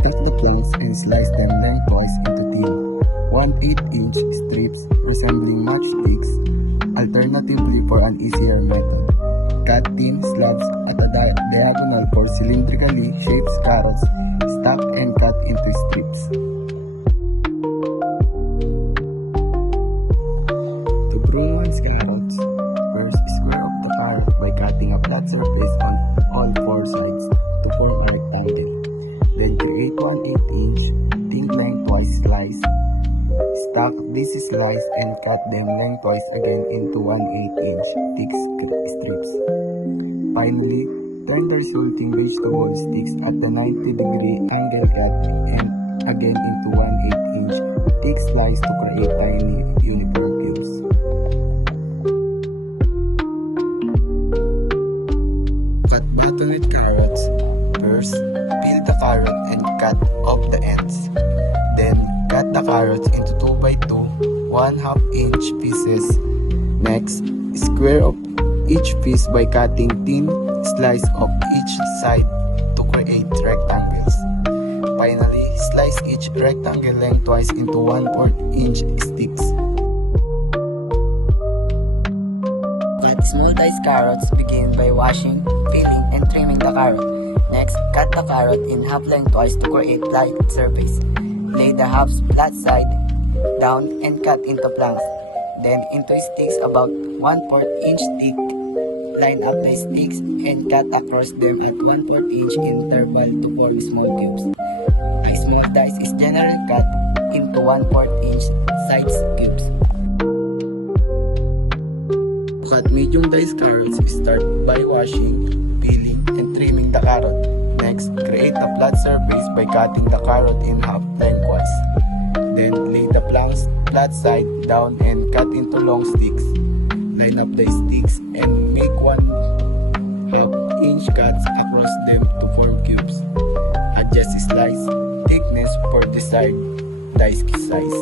Cut the planks and slice them lengthwise into thin, 1/8-inch strips resembling matchsticks. Alternatively, for an easier method, cut thin slabs at a diagonal for cylindrically shaped carrots, stack and cut into strips. To brew one's carrots, first square off the carrot by cutting a flat surface on all four sides to form a rectangle. Then create 1/8-inch thin lengthwise slice. Stack these slices and cut them lengthwise again into 1/8-inch thick strips. Finally, turn the resulting vegetable sticks at the 90-degree angle cut and again into 1/8-inch thick slice to create tiny uniform cubes. Cut butternut carrots. First, peel the carrot and cut off the ends. Then, cut the carrots into 2x2, 1/2-inch pieces. Next, square up each piece by cutting thin slice of each side to create rectangles. Finally, slice each rectangle lengthwise into 1/4-inch sticks. Cut small diced carrots. Begin by washing, peeling, and trimming the carrot. Next, cut the carrot in half lengthwise to create flat surface. Lay the halves flat side down and cut into planks. Then into sticks about 1/4-inch thick. Line up the sticks and cut across them at 1/4-inch interval to form small cubes. A small dice is generally cut into 1/4-inch size cubes. To cut medium diced carrots, start by washing, peeling, and trimming the carrot. Next, create a flat surface by cutting the carrot in half lengthwise. Then, lay the planks flat side down and cut into long sticks. Line up the sticks and make 1/2-inch cuts across them to form cubes. Adjust slice thickness for desired dice size.